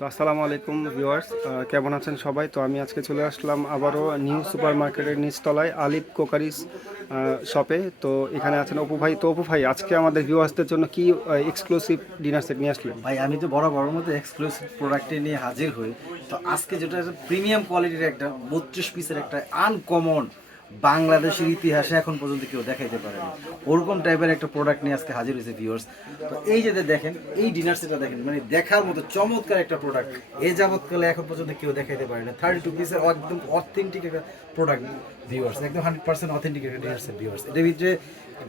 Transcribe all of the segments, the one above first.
তো আসসালামু আলাইকুম ভিউয়ার্স। কেমন আছেন সবাই? তো আমি আজকে চলে আসলাম আবারও নিউ সুপার মার্কেটের নিচতলায় আলিপ কোকারিস শপে। তো এখানে আছেন অপু ভাই। তো অপু ভাই, আজকে আমাদের ভিউয়ার্সদের জন্য কি এক্সক্লুসিভ ডিনার সেট নিয়ে আসলেন? ভাই, আমি তো বড় বড় মতো এক্সক্লুসিভ প্রোডাক্টে নিয়ে হাজির হই। তো আজকে যেটা প্রিমিয়াম কোয়ালিটির একটা বত্রিশ পিসের একটা আনকমন বাংলাদেশের ইতিহাসে এখন পর্যন্ত কেউ দেখাইতে পারেনি। ওরকম টাইপের একটা প্রোডাক্ট নিয়ে আজকে হাজির হয়েছে ভিউয়ার্স তো এই যে দেখেন, এই ডিনার সেটটা দেখেন মানে দেখার মতো চমৎকার একটা প্রোডাক্ট এ যাবৎকালে এখন পর্যন্ত কেউ দেখাইতে পারে না। থার্টি টু পিসের একদম অথেন্টিক একটা প্রোডাক্ট ভিউয়ার্স একদম হান্ড্রেড পার্সেন্ট অথেন্টিক একটা ডিনার সেট ভিউয়ার্স এটার ভিতরে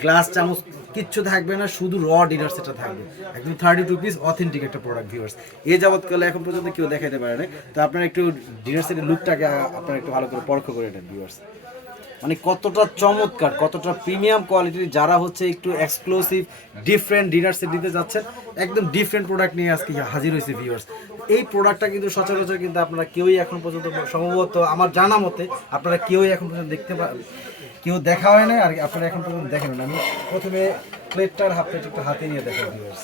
গ্লাস চামচ কিচ্ছু থাকবে না, শুধু র ডিনার সেটটা থাকবে। একদম থার্টি টু পিস অথেন্টিক একটা প্রোডাক্ট ভিউয়ার্স এ যাবৎকালে এখন পর্যন্ত কেউ দেখাইতে পারে না তো আপনারা একটু ডিনার সেটের লুকটাকে আপনারা একটু ভালো করে পরখ করে নেন ভিউয়ার্স মানে কতটা চমৎকার, কতটা প্রিমিয়াম কোয়ালিটির যারা হচ্ছে একটু এক্সক্লুসিভ ডিফারেন্ট ডিনার সেট দিতে যাচ্ছেন, একদম ডিফারেন্ট প্রোডাক্ট নিয়ে আজকে হাজির হয়েছে ভিউয়ার্স এই প্রোডাক্টটা কিন্তু সচরাচর কিন্তু আপনারা কেউই এখন পর্যন্ত সম্ভবত আমার জানা মতে আপনারা কেউই এখন পর্যন্ত দেখতে কেউ দেখা হয় না আর আপনারা এখন পর্যন্ত দেখেন আমি প্রথমে প্লেটটার হাফ প্লেট একটু হাতে নিয়ে দেখেন ভিউয়ার্স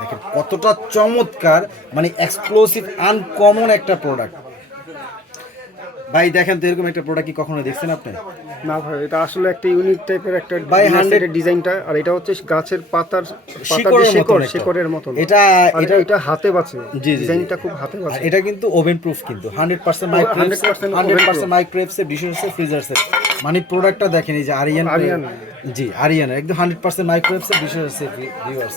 দেখেন কতটা চমৎকার মানে এক্সক্লুসিভ আনকমন একটা প্রোডাক্ট ভাই দেখেন তো এরকম একটা প্রোডাক্ট কি কখনো দেখছেন আপনি? না ভাই এটা আসলে একটা ইউনিক টাইপের একটা 100 সেটের ডিজাইনটা আর এটা হচ্ছে গাছের পাতার পাতার শেকড় শেকড়ের মতন। এটা এটা এটা হাতে বাঁচে। ডিজাইনটা খুব হাতে বাঁচে এটা কিন্তু ওভেন প্রুফ কিন্তু hundred percent microwaves 100% hundred oven percent মাইক্রোওয়েভসে বিশেষ ফ্রিজারসে মানে প্রোডাক্টটা দেখেন এই যে আরিয়ান আরিয়ান। জি আরিয়ান একদম হান্ড্রেড পার্সেন্ট মাইক্রোওয়েভসে বিশেষ ভিউয়ার্স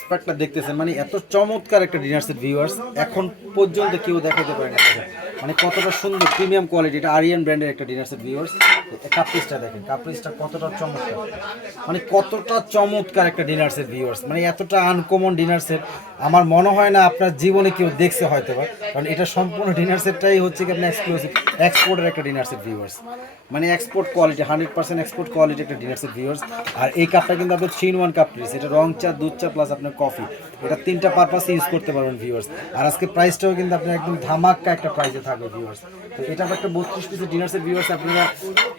প্রোডাক্টটা দেখতেছেন মানে এত চমৎকার একটা ডিনার সেট ভিউয়ার্স এখন পর্যন্ত কেউ দেখাতে পারে না। মানে কতটা সুন্দর প্রিমিয়াম কোয়ালিটি, এটা আরিয়ান ব্র্যান্ডের একটা ডিনার সেট ভিউয়ার্স কাপ পিসটা দেখেন কাপ পিসটা কতটা চমৎকার। মানে কতটা চমৎকার একটা ডিনার সেট ভিউয়ার্স মানে এতটা আনকমন ডিনার সেট আমার মনে হয় না আপনার জীবনে কেউ দেখছে হয়তো বা কারণ এটা সম্পূর্ণ ডিনার সেটটাই হচ্ছে কি আপনার এক্সক্লুসিভ এক্সপোর্টের একটা ডিনার সেট ভিউয়ার্স মানে export quality hundred percent export quality একটা ডিনার সেট ভিউয়ার্স আর এই কাপটা কিন্তু আপনার three in one cup piece এটা রং চা, দুধ চা প্লাস আপনার কফি এটা তিনটা পারপাসে ইউজ করতে পারবেন ভিউয়ার্স আর আজকে প্রাইসটাও কিন্তু আপনার একদম ধামাক্কা একটা প্রাইসে থাকবে ভিউয়ার্স তো এটা একটা বত্রিশ পিসের ডিনার্সের ভিউয়ার্স আপনারা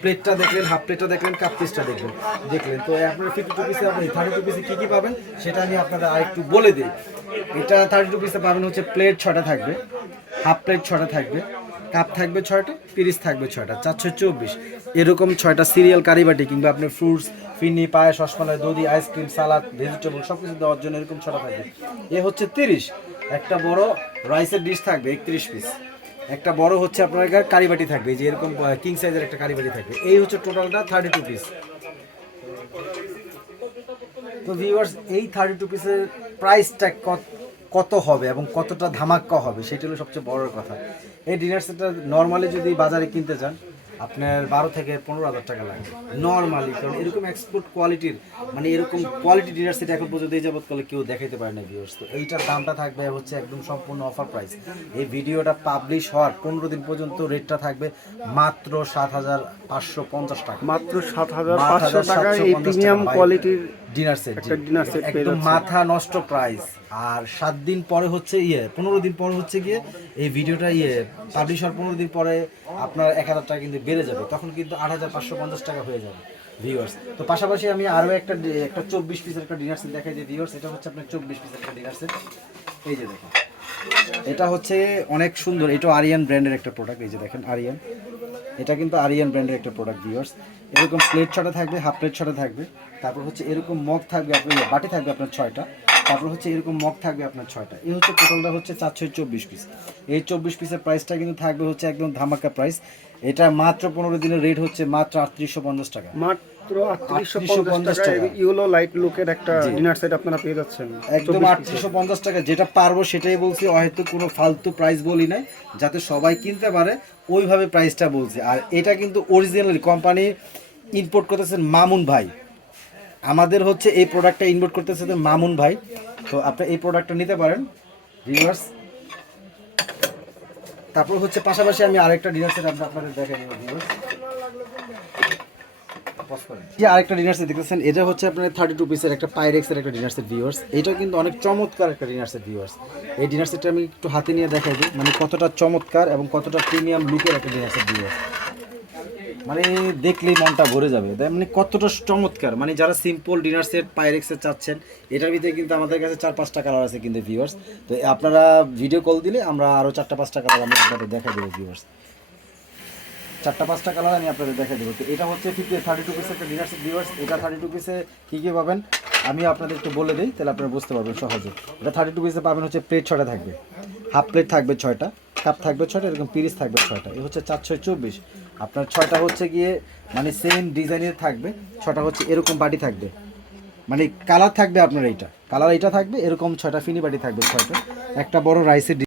প্লেটটা দেখলেন হাফ প্লেটটা দেখলেন কাপ পিসটা দেখলেন। দেখলেন, তো আপনারা ফিফটি টু পিসে আপনি থার্টি টু পিসে কী কী পাবেন, সেটা আমি আপনাদের আরেকটু বলে দিই। এটা থার্টি টু পিসে পাবেন হচ্ছে প্লেট ছটা থাকবে হাফ প্লেট ছটা থাকবে। কাপ থাকবে ছয়টা পিরিস থাকবে ছয়টা, চারশো চব্বিশ। এরকম ছয়টা সিরিয়াল, কারিবাটি কিংবা আপনার ফ্রুটস, ফিনি, পায়েস, রসমালাই, দধি, আইসক্রিম, সালাদ, ভেজিটেবল সব কিছু দেওয়ার জন্য এরকম ছটা থাকবে। এ হচ্ছে তিরিশ। একটা বড় রাইসের ডিশ থাকবে একত্রিশ পিস। একটা বড় হচ্ছে আপনার কারিবাটি থাকবে যে এরকম কিং সাইজের একটা কারিবাটি থাকবে। এই হচ্ছে টোটালটা থার্টি টু পিস তো ভিউয়ার্স এই থার্টি টু পিসের প্রাইসটা কত হবে এবং কতটা ধামাক্কা হবে, সেটা হলো সবচেয়ে বড় কথা। এই ডিনার সেটটা নর্মালি যদি বাজারে কিনতে যান আপনার বারো থেকে পনেরো হাজার টাকা লাগবে নর্মালি কারণ এরকম এক্সপোর্ট কোয়ালিটির মানে এরকম কোয়ালিটি ডিনার সেট এখন পর্যন্ত এই যাবৎকালে কেউ দেখাইতে পারে না ভিউয়ার্স তো এইটার দামটা থাকবে হচ্ছে একদম সম্পূর্ণ অফার প্রাইস এই ভিডিওটা পাবলিশ হওয়ার পনেরো দিন পর্যন্ত রেটটা থাকবে মাত্র সাত হাজার পাঁচশো পঞ্চাশ টাকা। মাত্র সাত হাজার পাঁচশো টাকায় এই প্রিমিয়াম টাকা। কোয়ালিটির ডিনার সেট set পেয়ে একদম মাথা নষ্ট প্রাইস আর সাত দিন পরে হচ্ছে ইয়ে পনেরো দিন পরে হচ্ছে গিয়ে এই ভিডিওটা ইয়ে পাবলিশ হওয়ার পনেরো দিন পরে আপনার এক হাজার টাকা কিন্তু বেড়ে যাবে, তখন কিন্তু আট হাজার পাঁচশো পঞ্চাশ টাকা হয়ে যাবে ভিউয়ার্স তো পাশাপাশি আমি আরও একটা একটা চব্বিশ পিসের একটা ডিনার সেট দেখাই দিই ভিউয়ার্স এটা হচ্ছে আপনার চব্বিশ পিসের একটা ডিনার সেট এই যে দেখেন, এটা হচ্ছে অনেক সুন্দর, এটা আরিয়ান ব্র্যান্ডের একটা প্রোডাক্ট এই যে দেখেন আরিয়ান। এটা কিন্তু আরিয়ান ব্র্যান্ডের একটা প্রোডাক্ট ভিউয়ার্স এরকম প্লেট ছটা থাকবে হাফ প্লেট ছটা থাকবে, তারপর হচ্ছে এরকম মগ থাকবে, আপনার বাটি থাকবে আপনার ছয়টা। তারপর হচ্ছে এরকম মগ থাকবে আপনার ছয়টা। এই হচ্ছে টোটালটা হচ্ছে চারশো চব্বিশ পিস এই চব্বিশ পিসের প্রাইসটা কিন্তু থাকবে হচ্ছে একদম ধামাকা প্রাইস এটা মাত্র পনেরো দিনের রেট হচ্ছে মাত্র আটত্রিশশো পঞ্চাশ টাকা। মাত্র আটত্রিশশো 3850 পঞ্চাশ টাকা। টাকা। ইউলো লাইট লুকের একটা ডিনার সেট আপনারা পেয়ে যাচ্ছেন। একদম আটত্রিশশো পঞ্চাশ টাকা। যেটা পারব সেটাই বলছি হয়তো কোনো ফালতু প্রাইস বলি নাই যাতে সবাই কিনতে পারে ওইভাবে প্রাইসটা বলছি। আর এটা কিন্তু অরিজিনালি কোম্পানি ইম্পোর্ট করতেছেন মামুন ভাই। আমাদের হচ্ছে এই প্রোডাক্টটা ইনভোট করতেছে মামুন ভাই। তো আপনি এই প্রোডাক্টটা নিতে পারেন রিভার্স তারপর হচ্ছে পাশাপাশি আমি আরেকটা ডিনার সেট আপনাদের দেখাই যে আরেকটা ডিনার সেট দেখতেছেন, এটা হচ্ছে আপনার থার্টি টু পিসের একটা পাইরেক্সের একটা ডিনার সেট ভিউয়ার্স এটা কিন্তু অনেক চমৎকার একটা ডিনার সেট ভিউয়ার্স এই ডিনার সেটটা আমি একটু হাতে নিয়ে দেখাই দিই মানে কতটা চমৎকার এবং কতটা প্রিমিয়াম লুকের একটা ডিনার সেট ভিউয়ার্স মানে দেখলেই মনটা ভরে যাবে। মানে কতটা চমৎকার। মানে যারা সিম্পল ডিনার সেট পাইরেক্সে চাচ্ছেন, এটার ভিতরে কিন্তু আমাদের কাছে চার, পাঁচটা কালার আছে কিন্তু ভিউয়ার্স তো আপনারা ভিডিও কল দিলে আমরা আরও চারটা, পাঁচটা কালার আমরা আপনাদের দেখা দেবো ভিউয়ার্স চারটা, পাঁচটা কালার আমি আপনাদের দেখা দেবো। তো এটা হচ্ছে ফিফটি থার্টি টু পিসের একটা ডিনার সেট ভিউয়ার্স এটা থার্টি টু পিসে কী কী পাবেন? আমি আপনাদের একটু বলে দিই, তাহলে আপনারা বুঝতে পারবেন সহজে। এটা থার্টি টু পিসে পাবেন হচ্ছে প্লেট ছটা থাকবে। হাফ প্লেট থাকবে ছয়টা কাপ থাকবে ছয়টা, এরকম পিরিস থাকবে ছয়টা। এ হচ্ছে চার ছয় চব্বিশ। আপনার ছয়টা হচ্ছে গিয়ে মানে সেম ডিজাইনের থাকবে ছটা হচ্ছে এরকম বাটি থাকবে। মানে কালার থাকবে আপনার এইটা। কালার এইটা থাকবে, এরকম ছয়টা ফিনি বাটি থাকবে ছয়টা। একটা বড় রাইসের